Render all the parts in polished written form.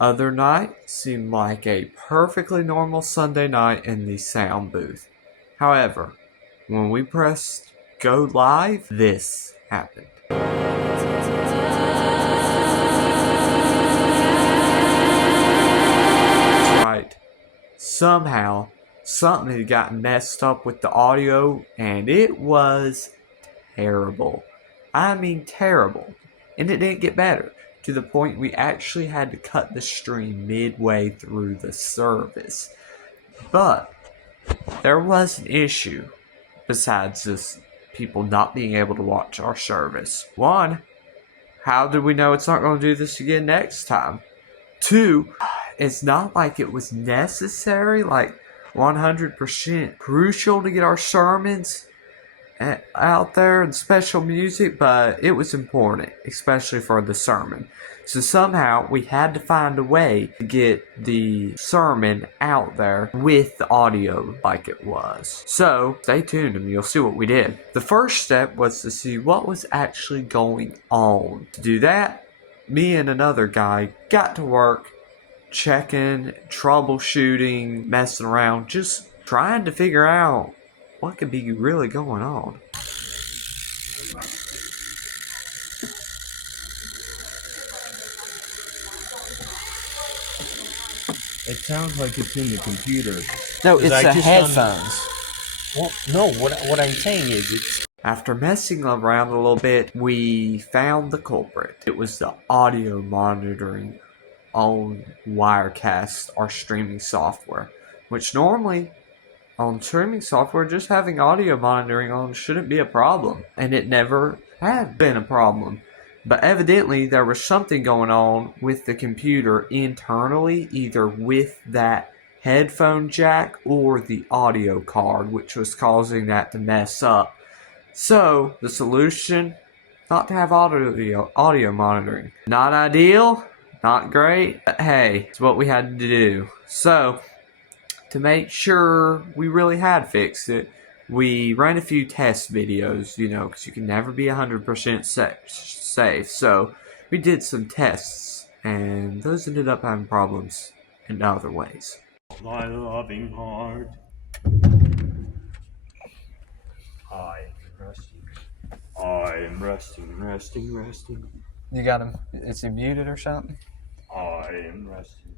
other night seemed like a perfectly normal Sunday night in the sound booth. However, when we pressed go live, this happened. That's right. Somehow, something had gotten messed up with the audio, and it was terrible. I mean terrible. And it didn't get better, to the point we actually had to cut the stream midway through the service. But there was an issue besides just people not being able to watch our service. One, how did we know it's not going to do this again next time? Two, it's not like it was necessary, like 100% crucial to get our sermons out there and special music, but it was important, especially for the sermon. So somehow we had to find a way to get the sermon out there with the audio like it was. So stay tuned and you'll see what we did. The first step was to see what was actually going on. To do that, me and another guy got to work checking, troubleshooting, messing around, just trying to figure out what could be really going on. It sounds like it's in the computer. No, it's the headphones. Well, no, what I'm saying is it's... After messing around a little bit, we found the culprit. It was the audio monitoring on Wirecast, our streaming software, which normally on streaming software, just having audio monitoring on shouldn't be a problem, and it never had been a problem. But evidently there was something going on with the computer internally, either with that headphone jack or the audio card, which was causing that to mess up. So the solution, not to have audio monitoring. Not ideal, not great, but hey, it's what we had to do. So to make sure we really had fixed it, we ran a few test videos, because you can never be 100% safe. So we did some tests, and those ended up having problems in other ways. My loving heart. I'm resting. You got him? Is he muted or something? I am resting.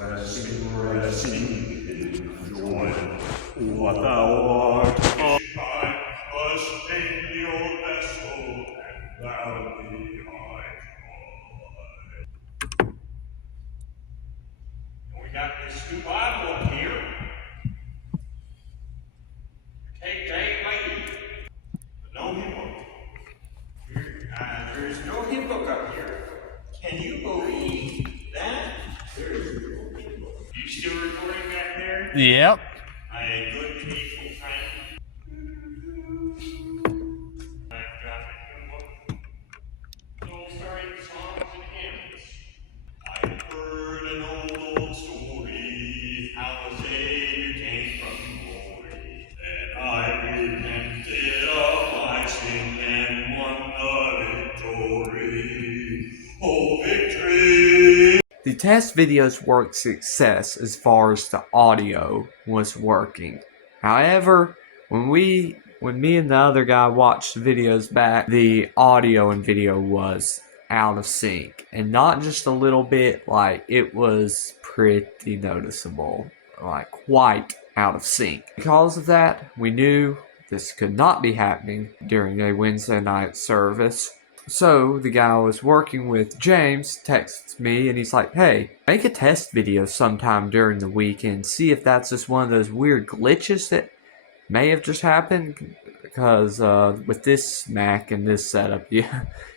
I'm resting in joy. What thou art. I was in your vessel, and loudly I cried. We got this new Bible up here. Take Dave lady. But no hymn book. There is no hymn book up here. Can you believe that? There is no hymn book. You still recording back there? Yep. I good to be full time. I've got a hymn book. No starring songs and hymns. I've heard an old story, how a Savior came from glory. Then I repented of my sin and won the victory. Oh, victory! The test videos were a success as far as the audio was working. However, when me and the other guy watched the videos back, the audio and video was out of sync. And not just a little bit, like it was pretty noticeable, like quite out of sync. Because of that, we knew this could not be happening during a Wednesday night service. So the guy I was working with, James, texts me and he's like, hey, make a test video sometime during the week and see if that's just one of those weird glitches that may have just happened. Because with this Mac and this setup, you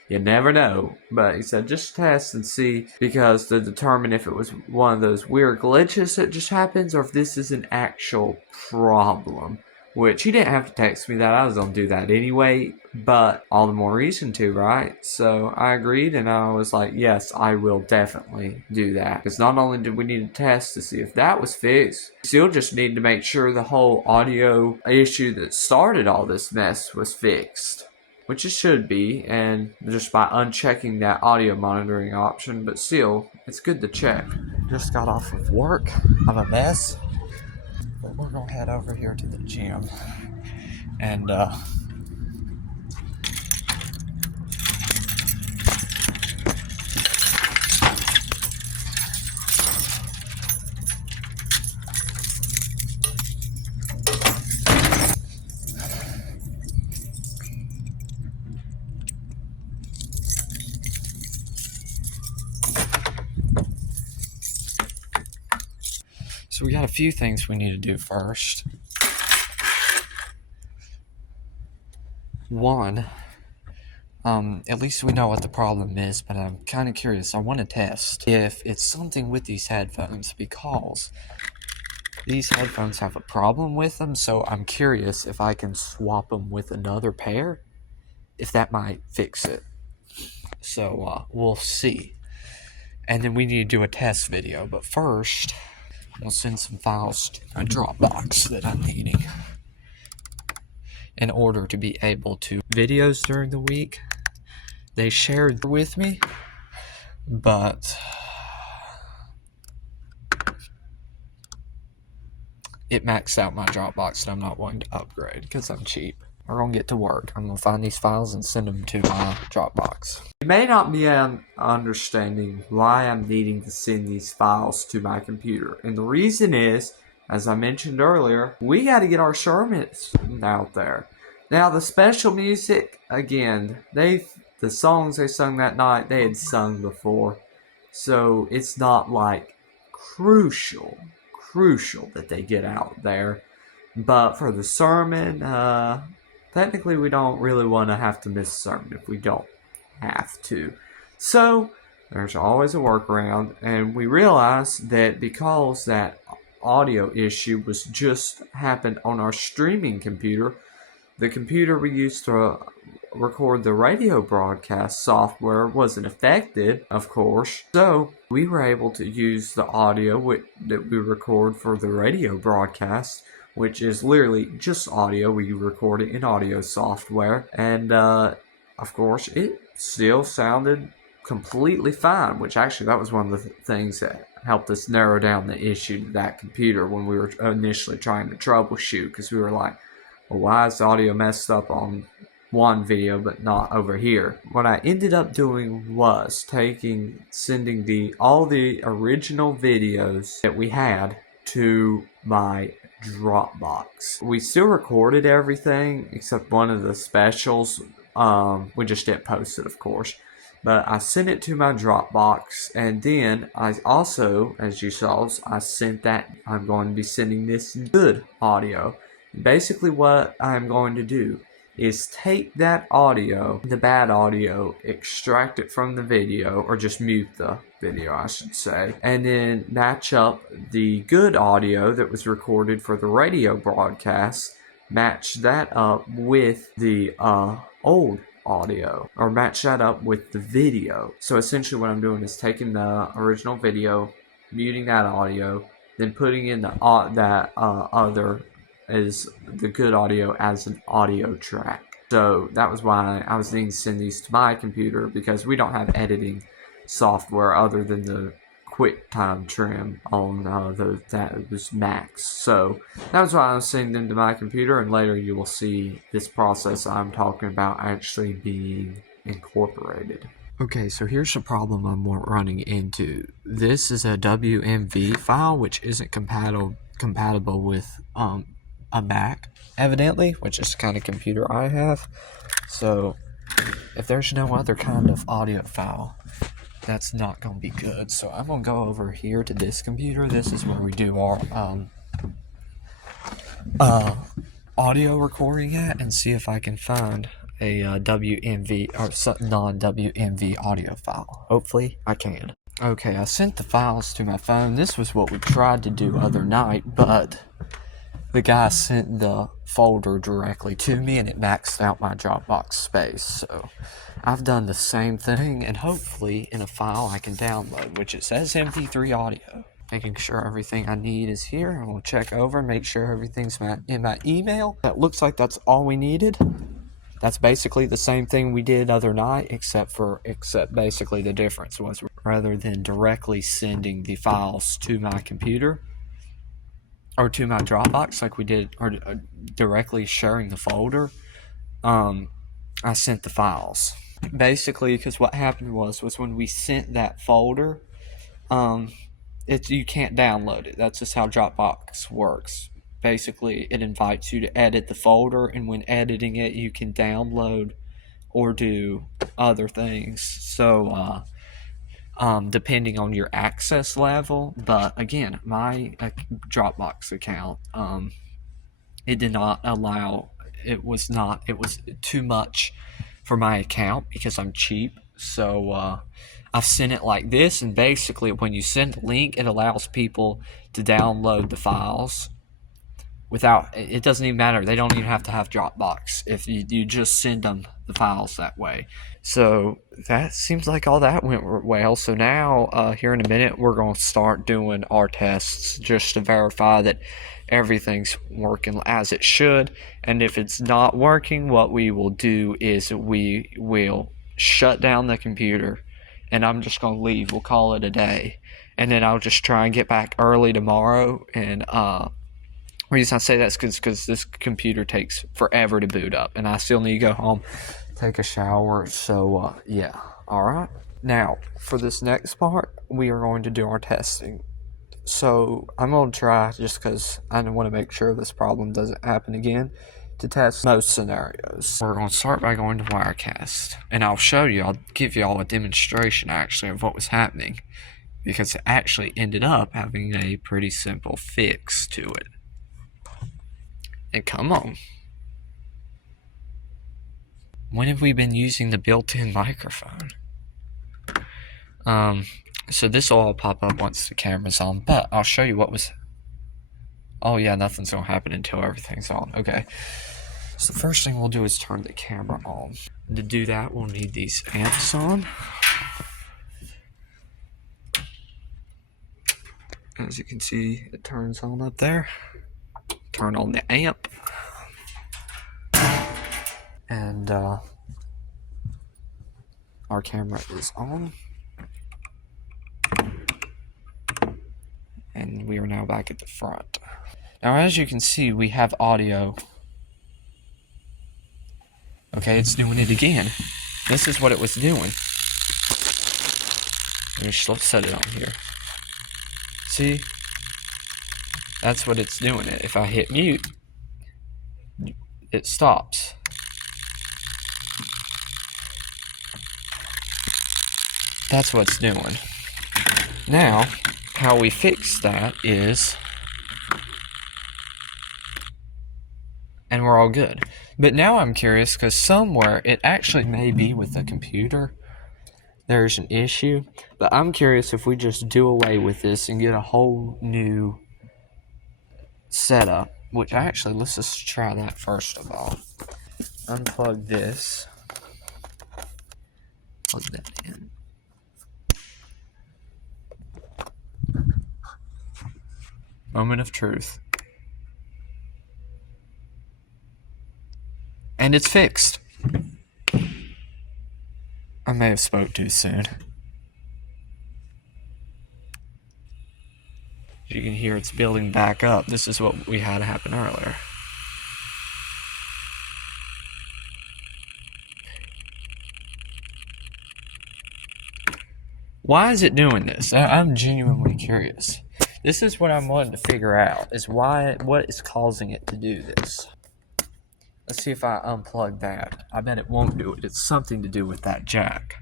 never know. But he said just test and see, because to determine if it was one of those weird glitches that just happens or if this is an actual problem. Which he didn't have to text me that, I was going to do that anyway, but all the more reason to, right? So I agreed and I was like, yes, I will definitely do that. Because not only did we need a test to see if that was fixed, we still just need to make sure the whole audio issue that started all this mess was fixed. which it should be, and just by unchecking that audio monitoring option, but still, it's good to check. Just got off of work. I'm a mess, but we're gonna head over here to the gym. And, so we got a few things we need to do first. One, at least we know what the problem is, but I'm kind of curious. I want to test if it's something with these headphones, because these headphones have a problem with them, so I'm curious if I can swap them with another pair, if that might fix it. So, we'll see. And then we need to do a test video, but first, I'll send some files to my Dropbox that I'm needing in order to be able to videos during the week. They shared with me, but it maxed out my Dropbox and I'm not wanting to upgrade because I'm cheap. We're going to get to work. I'm going to find these files and send them to my Dropbox. You may not be understanding why I'm needing to send these files to my computer. And the reason is, as I mentioned earlier, we got to get our sermons out there. Now, the special music, again, the songs they sung that night, they had sung before. So it's not like crucial that they get out there. But for the sermon, technically we don't really want to have to miss a sermon if we don't have to. So there's always a workaround, and we realized that because that audio issue was just happened on our streaming computer, the computer we used to record the radio broadcast software wasn't affected, of course. So we were able to use the audio that we record for the radio broadcast, which is literally just audio. We record it in audio software, and of course it still sounded completely fine, which actually that was one of the things that helped us narrow down the issue to that computer when we were initially trying to troubleshoot, because we were like, well, why is the audio messed up on one video but not over here? What I ended up doing was sending all the original videos that we had to my Dropbox. We still recorded everything except one of the specials. We just didn't post it, of course. But I sent it to my Dropbox, and then I also, as you saw, I sent that. I'm going to be sending this good audio. Basically what I'm going to do is take that audio, the bad audio, extract it from the video, or just mute the video, I should say, and then match up the good audio that was recorded for the radio broadcast, match that up with the old audio, or match that up with the video. So essentially what I'm doing is taking the original video, muting that audio, then putting in that other is the good audio as an audio track. So that was why I was needing to send these to my computer, because we don't have editing software other than the QuickTime trim on that was Max. So that was why I was sending them to my computer, and later you will see this process I'm talking about actually being incorporated. Okay, so here's the problem I'm running into. This is a WMV file, which isn't compatible with a Mac, evidently, which is the kind of computer I have. So if there's no other kind of audio file, that's not going to be good. So I'm going to go over here to this computer. This is where we do our audio recording at, and see if I can find a WMV or non-WMV audio file. Hopefully I can. Okay, I sent the files to my phone. This was what we tried to do other night, but the guy sent the folder directly to me and it maxed out my Dropbox space. So I've done the same thing, and hopefully in a file I can download, which it says MP3 audio. Making sure everything I need is here. I'm going to check over, make sure everything's in my email. That looks like that's all we needed. That's basically the same thing we did other night, except basically the difference was rather than directly sending the files to my computer or to my Dropbox like we did, or directly sharing the folder, I sent the files. Basically, because what happened was when we sent that folder, you can't download it. That's just how Dropbox works. Basically, it invites you to edit the folder, and when editing it, you can download or do other things. So, depending on your access level. But again, my Dropbox account, it did not allow. It was too much for my account because I'm cheap. So I've sent it like this, and basically when you send a link, it allows people to download the files without, it doesn't even matter. They don't even have to have Dropbox if you just send them the files that way. So that seems like all that went well. So now here in a minute, we're going to start doing our tests just to verify that everything's working as it should. And if it's not working, what we will do is we will shut down the computer, and I'm just going to leave. We'll call it a day. And then I'll just try and get back early tomorrow. And the reason I say that's because this computer takes forever to boot up, and I still need to go home, take a shower. So yeah. All right. Now for this next part, we are going to do our testing. So I'm going to try, just because I want to make sure this problem doesn't happen again, to test most scenarios. We're going to start by going to Wirecast, and I'll give you all a demonstration actually of what was happening, because it actually ended up having a pretty simple fix to it. And come on. When have we been using the built-in microphone? So this will all pop up once the camera's on, but I'll show you what was... Oh yeah, nothing's gonna happen until everything's on. Okay. So the first thing we'll do is turn the camera on. To do that, we'll need these amps on. As you can see, it turns on up there. Turn on the amp. And our camera is on. And we are now back at the front. Now, as you can see, we have audio. Okay, it's doing it again. This is what it was doing. Let's set it on here. See? That's what it's doing. If I hit mute, it stops. That's what it's doing. Now, how we fix that is, and we're all good. But now I'm curious, because somewhere, it actually may be with the computer, there's an issue. But I'm curious if we just do away with this and get a whole new setup. Which actually, let's just try that first of all. Unplug this. Plug that in. Moment of truth. And it's fixed. I may have spoke too soon. As you can hear, it's building back up. This is what we had happen earlier. Why is it doing this? I'm genuinely curious. This is what I'm wanting to figure out, is what is causing it to do this. Let's see if I unplug that. I bet it won't do it. It's something to do with that jack.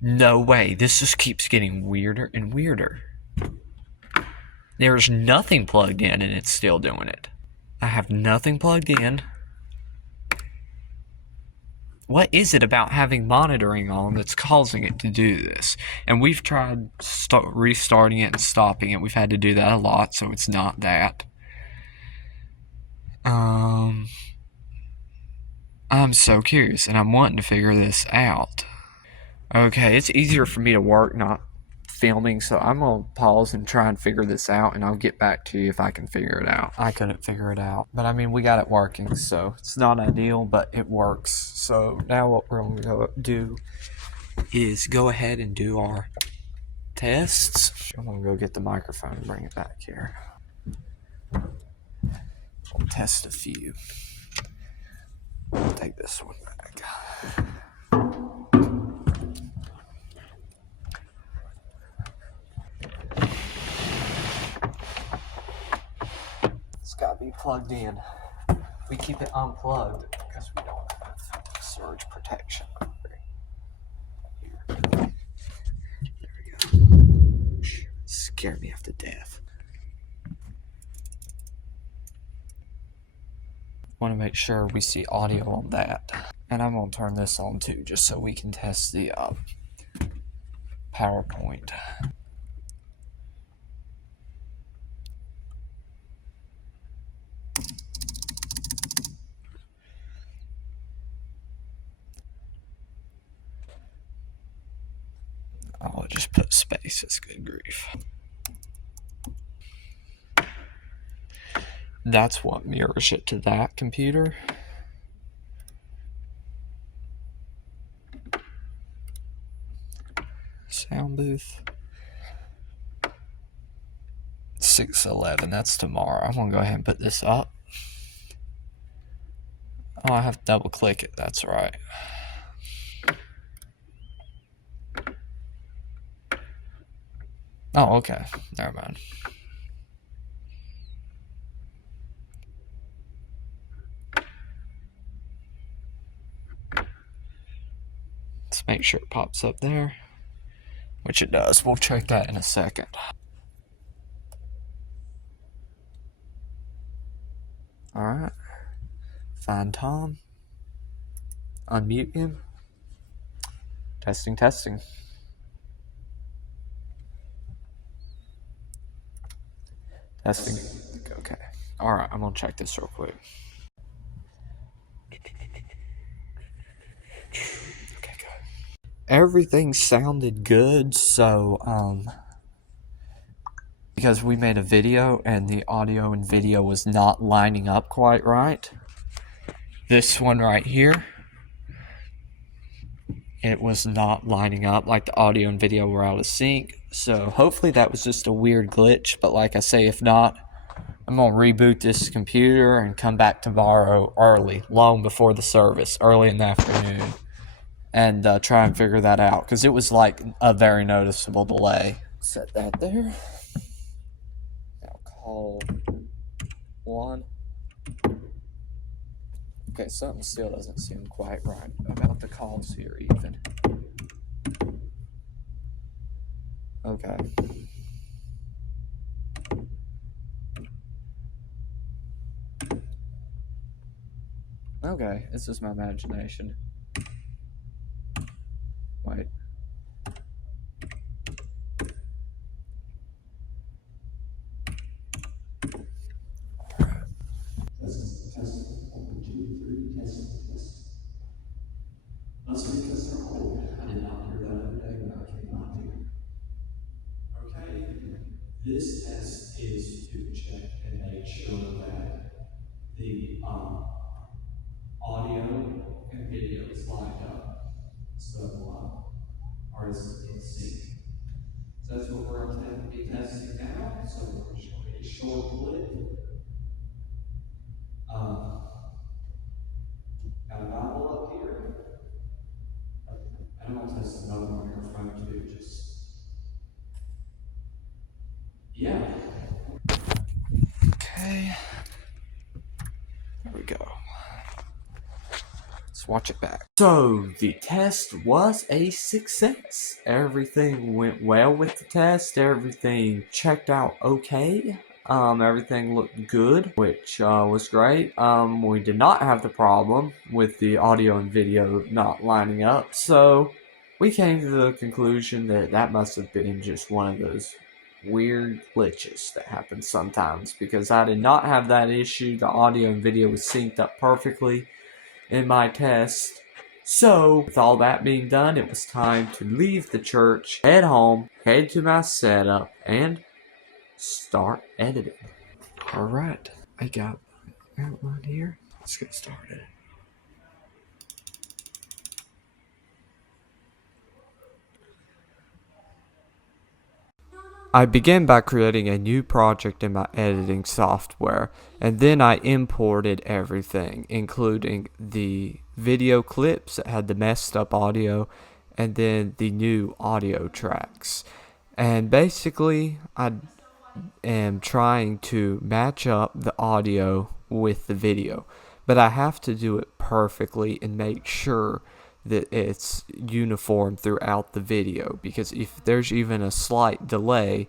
No way. This just keeps getting weirder and weirder. There's nothing plugged in and it's still doing it. I have nothing plugged in. What is it about having monitoring on that's causing it to do this? And we've tried restarting it and stopping it. We've had to do that a lot, so it's not that. I'm so curious, and I'm wanting to figure this out. Okay, it's easier for me to work, not filming, so I'm gonna pause and try and figure this out, and I'll get back to you if I can figure it out. I couldn't figure it out, but I mean, we got it working, so it's not ideal, but it works. So now what we're gonna go do is go ahead and do our tests. I'm gonna go get the microphone and bring it back here. We'll test a few. I'll take this one back. It's gotta be plugged in. We keep it unplugged because we don't have surge protection. There we go. Scared me half to death. Want to make sure we see audio on that. And I'm going to turn this on too, just so we can test the PowerPoint. I'll just put space, that's good grief. That's what mirrors it to that computer. Sound booth. 611, that's tomorrow. I'm gonna go ahead and put this up. Oh, I have to double click it, that's right. Oh, okay, never mind. Let's make sure it pops up there, which it does. We'll check that in a second. All right, find Tom, unmute him. Testing, testing. Testing. Okay. All right, I'm gonna check this real quick. Okay, good. Everything sounded good, so because we made a video and the audio and video was not lining up quite right. This one right here, it was not lining up, like the audio and video were out of sync. So hopefully that was just a weird glitch, but like I say, if not, I'm gonna reboot this computer and come back tomorrow early, long before the service, early in the afternoon, and try and figure that out, because it was like a very noticeable delay. Set that there. Now call 1. Okay, something still doesn't seem quite right about the calls here even. Okay. Okay, it's just my imagination. Wait. That's because they're old. I did not hear that other day when I came out here. Okay, this test is to check and make sure that the audio and video is lined up. So, are in sync. So that's what we're going to be testing now. So we're showing a short clip. Got a Bible up here. And I'm going to test another microphone too, yeah. Okay. There we go. Let's watch it back. So, the test was a success. Everything went well with the test. Everything checked out okay. Everything looked good, which was great. We did not have the problem with the audio and video not lining up, so we came to the conclusion that that must have been just one of those weird glitches that happen sometimes, because I did not have that issue. The audio and video was synced up perfectly in my test, So, with all that being done, it was time to leave the church, head home, head to my setup, and start editing. Alright, I got my outline here. Let's get started. I began by creating a new project in my editing software, and then I imported everything, including the video clips that had the messed up audio, and then the new audio tracks. And basically, I am trying to match up the audio with the video, but I have to do it perfectly and make sure that it's uniform throughout the video, because if there's even a slight delay,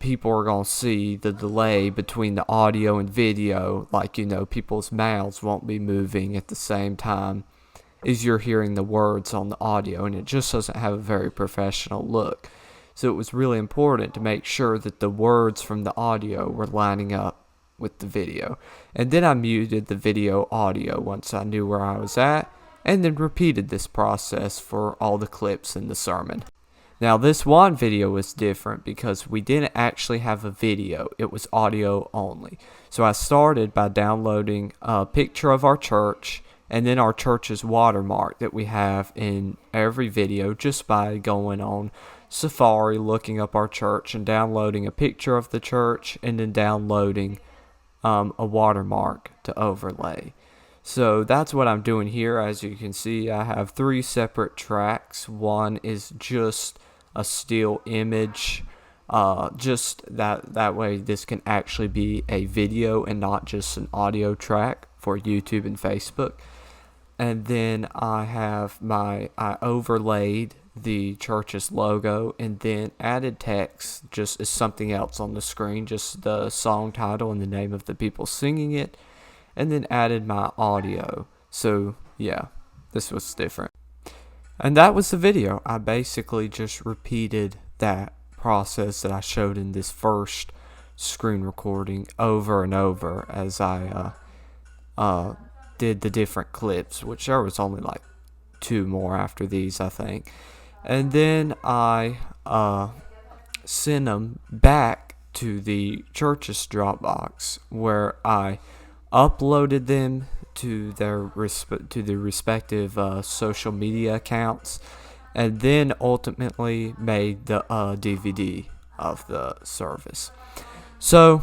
people are going to see the delay between the audio and video, like, people's mouths won't be moving at the same time as you're hearing the words on the audio, and it just doesn't have a very professional look. So it was really important to make sure that the words from the audio were lining up with the video. And then I muted the video audio once I knew where I was at, and then repeated this process for all the clips in the sermon. Now, this one video was different because we didn't actually have a video. It was audio only. So I started by downloading a picture of our church and then our church's watermark that we have in every video, just by going on Safari, looking up our church and downloading a picture of the church, and then downloading a watermark to overlay. So that's what I'm doing here. As you can see, I have 3 separate tracks. One is just a still image, just that way this can actually be a video and not just an audio track for YouTube and Facebook. And then I overlaid the church's logo and then added text just as something else on the screen, just the song title and the name of the people singing it, and then added my audio. So yeah, this was different. And that was the video. I basically just repeated that process that I showed in this first screen recording over and over as I did the different clips, which there was only like 2 more after these, I think. And then I sent them back to the church's Dropbox, where I uploaded them to their respective social media accounts, and then ultimately made the DVD of the service. So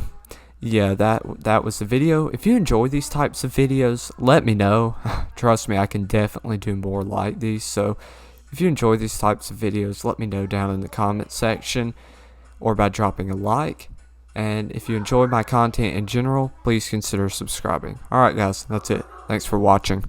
yeah, that was the video. If you enjoy these types of videos, let me know. Trust me, I can definitely do more like these. So if you enjoy these types of videos, let me know down in the comment section or by dropping a like. And if you enjoy my content in general, please consider subscribing. Alright guys, that's it. Thanks for watching.